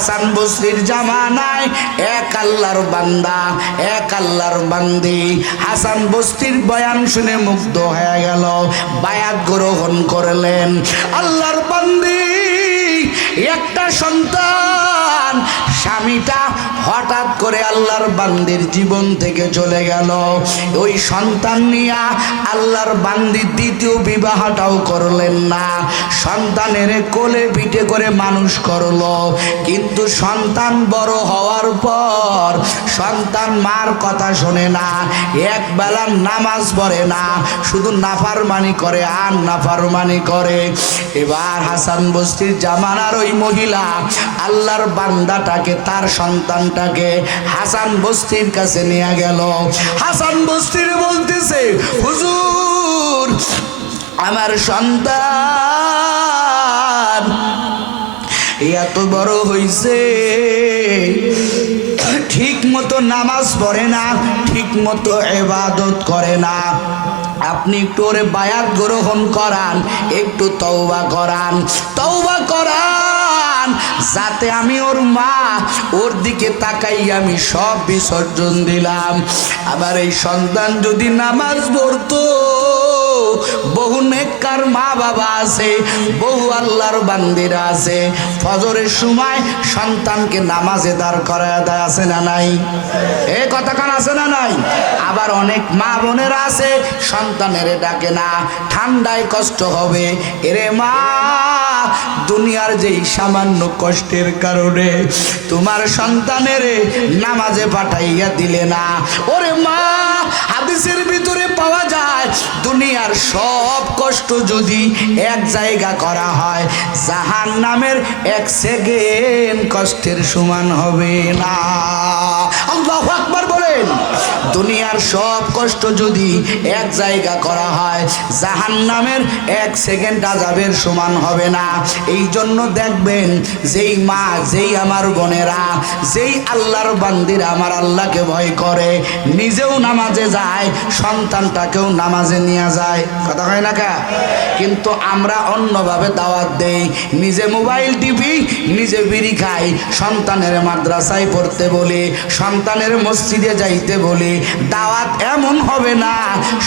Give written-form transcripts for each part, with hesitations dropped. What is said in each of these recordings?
হাসান বসরির জামানায় এক আল্লাহর বান্দা, এক আল্লাহর বান্দি হাসান বসরির বয়ান শুনে মুগ্ধ হয়ে গেল, বায়াত গ্রহণ করলেন। আল্লাহর বান্দি একটা সন্তান, স্বামীটা হঠাৎ করে আল্লাহর বান্দির জীবন থেকে চলে গেল। ওই সন্তান নিয়া আল্লাহর বান্দি দ্বিতীয় বিবাহটাও করলেন না, সন্তানের কোলে পিঠে করে মানুষ করলো। কিন্তু সন্তান বড় হওয়ার পর সন্তান মার কথা শোনে না, এক বেলা নামাজ পড়ে না, শুধু নাফরমানি করে আর নাফরমানি করে। এবার হাসান বসরির জামানার ওই মহিলা আল্লাহর বান্দাটাকে, তার সন্তানটাকে হাসান বসরির কাছে নিয়ে গেল। হাসান বসরির বলতেছে, হুজুর আমার সন্তান এত বড় হইছে, ঠিক মতো নামাজ পড়ে না, ঠিক মতো ইবাদত করে না, আপনি একটু ওরে বায়াত গ্রহণ করান, একটু তওবা করান, তওবা করান, যাতে আমি ওর মা, ওর দিকে তাকাই আমি সব বিসর্জন দিলাম। আবার এই সন্তান যদি নামাজ পড়তো, বহু নেককার মা বাবা আছে, বহু আল্লাহর বান্দিরা আছে, ফজরের সময় সন্তানকে নামাজে দাঁড় করায় দেয়, আছে না নাই? এ কথা কান আছে না নাই? আবার অনেক মা বোনেরা আছে সন্তানের ডাকে না, ঠান্ডায় কষ্ট হবে, এরে মা দুনিয়ার যেই সামান্য কষ্টের কারণে তোমার সন্তানের নামাজে পাঠাইয়া দিলে না। ওরে মা, হাদিসের ভিতরে পাওয়া যায় দুনিয়ার সব কষ্ট যদি এক জায়গা করা হয়, জাহান্নামের 1 সেকেন্ড কষ্টের সমান হবে না। আল্লাহু আকবার বলেন। দুনিয়ার সব কষ্ট যদি এক জায়গা করা হয়, জাহান্নামের 1 সেকেন্ড আযাবের সমান হবে না। এই জন্য দেখবেন যেই মা, যেই আমার বোনেরা, যেই আল্লাহর বান্দিরা আমার আল্লাহকে ভয় করে, নিজেও নামাজে যায়, সন্তানটাকেও নামাজে নিয়ে যায়, কথা হয় না কা? কিন্তু আমরা অন্যভাবে দাওয়াত দেই, নিজে মোবাইল টিপি, নিজে বিড়ি খাই, সন্তানের মাদ্রাসায় পড়তে বলি, সন্তানের মসজিদে যাইতে বলি। দাওয়াত এমন হবে না,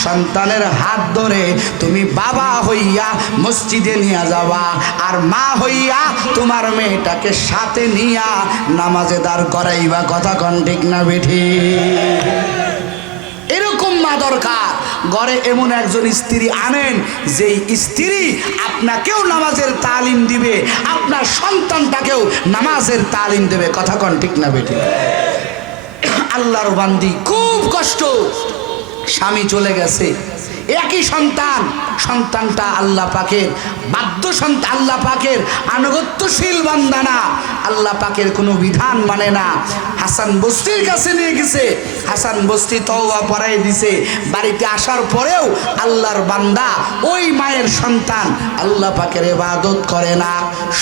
সন্তানের হাত ধরে তুমি বাবা হইয়া মসজিদে নিয়ে যাবা, আর মা হইয়া তোমার মেয়েটাকে সাথে নিয়া নামাজে দাঁড় করাইবা, কথা কন ঠিক না বেঠি? এরকম মা দরকার। ঘরে এমন একজন স্ত্রী আনেন, যেই স্ত্রী আপনাকেও নামাজের তালিম দিবে, আপনার সন্তানটাকেও নামাজের তালিম দেবে, কথা কন ঠিক না বেঠি? আল্লাহর বান্দি খুব কষ্ট, স্বামী চলে গেছে, একই সন্তান, সন্তানটা আল্লাহ পাকের বাধ্য সন্তান, আল্লাহ পাকের আনুগত্যশীল বান্দা না, আল্লাহ পাকের কোনো বিধান মানে না। হাসান বসরির কাছে নিয়ে গেছে, হাসান বসরি তওবা পড়াই দিছে। বাড়িতে আসার পরেও আল্লাহর বান্দা, ওই মায়ের সন্তান আল্লাহ পাকের ইবাদত করে না,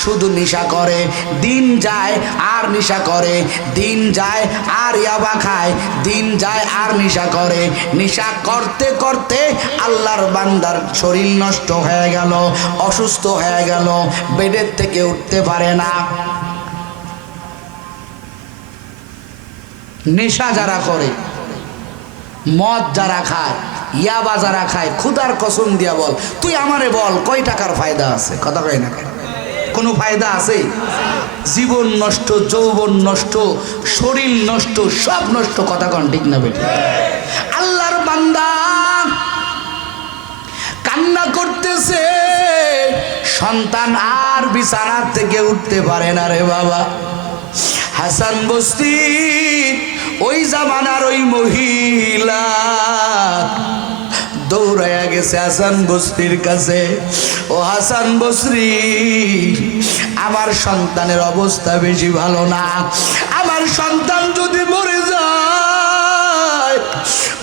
শুধু নেশা করে। দিন যায় আর নেশা করে, দিন যায় আর ইয়াবা খায়, দিন যায় আর নেশা করে। নেশা করতে করতে আল্লাহর বান্দার শরীর নষ্ট হয়ে গেল, অসুস্থ হয়ে গেল, বেডের থেকে উঠতে পারে না। নেশা যারা করে, মদ যারা খায়, ইয়াবা যারা খায়, খুদার কসম দিয়া বল, তুই আমারে বল কয় টাকার ফায়দা আছে, কথা কয় না? কোনো ফায়দা আছে? জীবন নষ্ট, যৌবন নষ্ট, শরীর নষ্ট, সব নষ্ট, কথা কন ঠিক না বেটি? আল্লাহর বান্দা কান্না করতেছে, সন্তান আর বিছানার থেকে উঠতে পারে না রে বাবা। হাসান বসরি ওই জামানার ওই মহিলা দৌড়াইয়া গেছে হাসান বসরির কাছে। ও হাসান বসরি, আমার সন্তানের অবস্থা বেশি ভালো না, আমার সন্তান যদি মরে যায়,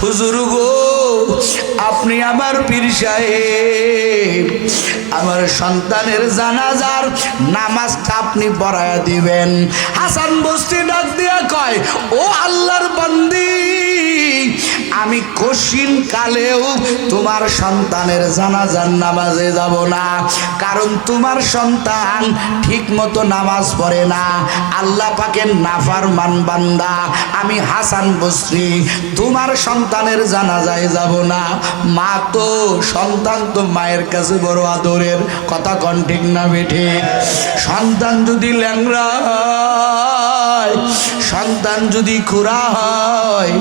হুজুর গো আপনি আমার পীর সাহেব, আমার সন্তানের জানাজার নামাজটা আপনি পড়ায়া দিবেন। হাসান বসরি ডাক দিয়া কয়, ও আল্লাহর বান্দি, আমি কঠিন কালেও তোমার সন্তানের জানাজার নামাজে যাব না, কারণ তোমার সন্তান ঠিক মতো নামাজ পড়ে না, আল্লাহ পাকের নাফরমান বান্দা। আমি হাসান বসরি তোমার সন্তানের জানাজায় যাব না। মা তো সন্তান তো মায়ের কাছে বড় আদরের, কথা কোন ঠিক না বেঠে? সন্তান যদি ল্যাংড়া হয়, সন্তান যদি খুড়া হয়,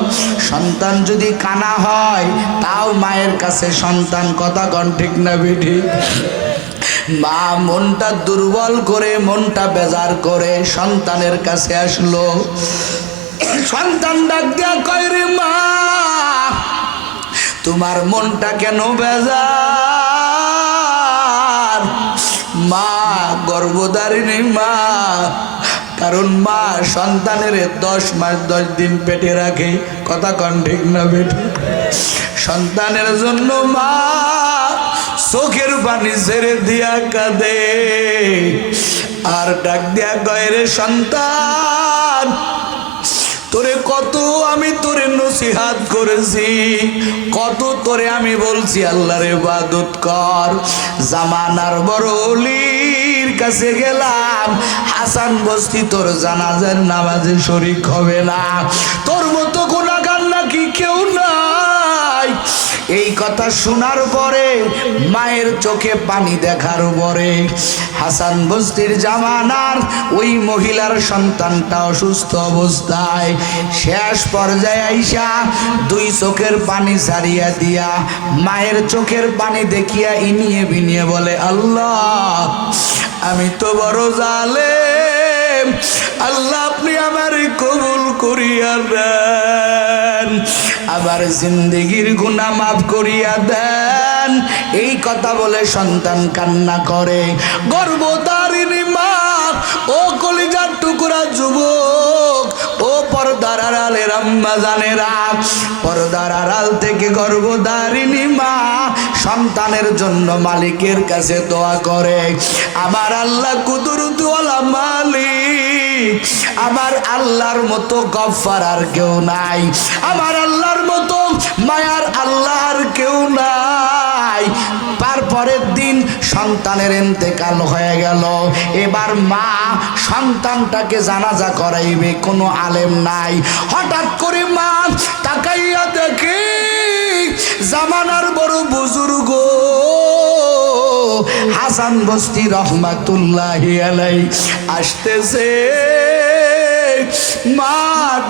সন্তান যদি কানা হয়, তাও মায়ের কাছে সন্তান, কথা কোন ঠিক না বেঠে? মা মনটা দুর্বল করে, মনটা বেজার করে সন্তানের কাছে আসলো। সন্তান ডাক দিয়া কয়, রে মা, তোমার মনটা কেন বেজার? মা গর্ভধারিণী মা, কারণ মা সন্তানের 10 মাস 10 দিন পেটে রাখে, কথা কোন ঠিক না বেঠে? সন্তানের জন্য মা চোখের পানি ছেড়ে দিয়া কাঁদে, আর ডাক দিয়া কয়, রে সন্তান, তোরে কত আমি তোরে নসিহাত করেছি, কত তোরে আমি বলছি আল্লাহর ইবাদত কর। জামানার বড় ওলির কাছে গেলাম, হাসান বস্তি তোর জানাজার নামাজে শরীক হবে না, তোর মতো গুনাহগার নাকি কেউ নাই। এই কথা শোনার পরে, মায়ের চোখে পানি দেখার পরে, হাসান বস্তির জামানার ওই মহিলার সন্তানটা অসুস্থ অবস্থায় শেষ পর্যায়ে আইসা 2 চোখের পানি ছাড়িয়া দিয়া মায়ের চোখের পানি দেখিয়া ইনিয়ে বিনিয়ে বলে, আল্লাহ আমি তো বড় জালেম, আল্লাহ আপনি আমার কবুল করিয়া দেন, আবার জিন্দেগির গুনাহ মাফ করিয়া দেন। এই কথা বলে সন্তান কান্না করে। গর্ভধারিণী মা, ও কলিজার টুকরা যুবক, ও পর্দার আড়ালের আম্মা জানেরা, পর্দার আড়াল থেকে গর্ভধারিণী মা সন্তানের জন্য মালিকের কাছে দোয়া করে, আমার আল্লাহ কুদরতওয়ালা মালিক, আমার আল্লাহর মতো গফফার আর কেউ নাই, আমার আল্লাহর মতো মায়ার আল্লাহ আর কেউ নাই। তারপরের দিন সন্তানের ইন্তেকাল হয়ে গেল। এবার মা সন্তানটাকে জানাজা করাইবে, কোনো আলেম নাই। হঠাৎ করে মা তাকাইয়া দেখে জামানার বড় বুজুর্গ হাসান বস্তি রহমাতুল্লাহি আলাইহি আসতেছে। মা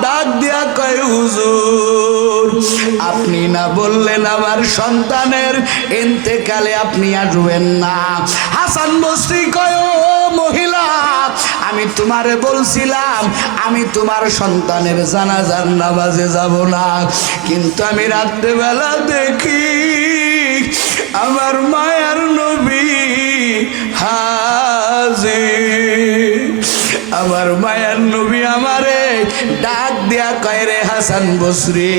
ডাক দিয়া কয়, হুজুর আপনি না বললেন আমার সন্তানের ইন্তেকালে আপনি আসবেন না? হাসান বস্তি কয়, ও মহিলা, আমি তোমারে বলছিলাম আমি তোমার সন্তানের জানাজার নামাজে যাব না, কিন্তু আমি রাত্রেবেলা দেখি আমার মায়ার নবী হাজির, আমার মায়ার নবী আমারে ডাক দিয়া কয়, রে হাসান বসরি,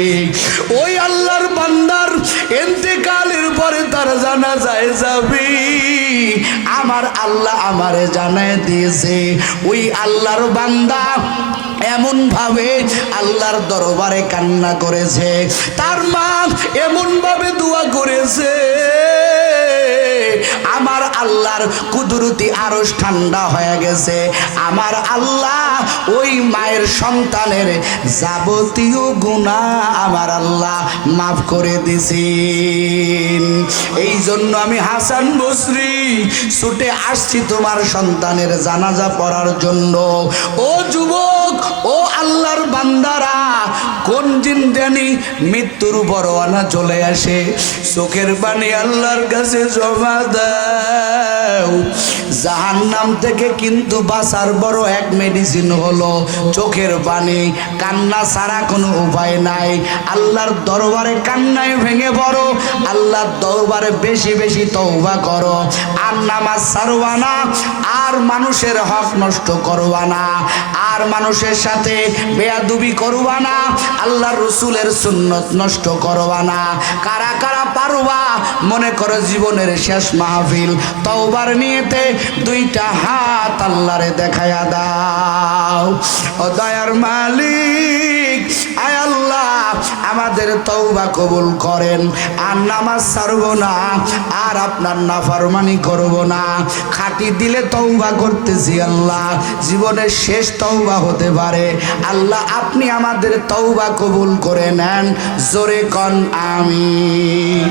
ওই আল্লাহর বান্দার ইন্তেকালের পরে তার জানাজায় যাবি, আমার আল্লাহ আমারে জানায় দিয়েছে ওই আল্লাহর বান্দা এমন ভাবে আল্লাহর দরবারে কান্না করেছে, তার মা এমন ভাবে দোয়া করেছে, আমার আল্লাহর কুদরতি আরশ ঠান্ডা হয়ে গেছে, আমার আল্লাহ ওই মায়ের সন্তানের যাবতীয় গুনাহ আমার আল্লাহ মাফ করে দিয়েছেন। এই জন্য আমি হাসান বসরি ছুটে আসছি তোমার সন্তানের জানাজা পড়ার জন্য। ও যুবক, ও আল্লাহর বান্দারা, কোন দিন জানি মৃত্যুর পরোয়ানা চলে আসে, চোখের পানি আল্লাহর কাছে জমা দাও। জাহান্নাম থেকে কিন্তু বাঁচার বড় এক মেডিসিন হলো চোখের পানি। কান্না ছাড়া কোনো উপায় নাই। আল্লাহর দরবারে কান্নায় ভেঙে পড়ো, আল্লাহর দরবারে বেশি বেশি তওবা করো, আর নামাজ ছাড়বা না, আর মানুষের হক নষ্ট করবা না, আর মানুষের সাথে বেয়াদবি করবা না, আল্লাহর রাসূলের সুন্নত নষ্ট করবা না। কারা কারা পারবা মনে করো জীবনের শেষ মাহফিল তওবার নিয়তে 2টা হাত আল্লাহরে দেখায়া দাও। ও দয়ার মালিক, আয় আল্লাহ, আমাদের আমাদের তওবা কবুল করেন। আর নামাজ ছাড়বো না, আর আপনার নাফরমানি করব না। খাঁটি দিলে তওবা করতেছি আল্লাহ, জীবনের শেষ তওবা হতে পারে। আল্লাহ আপনি আমাদের তওবা কবুল করে নেন। জোরে কন আমিন।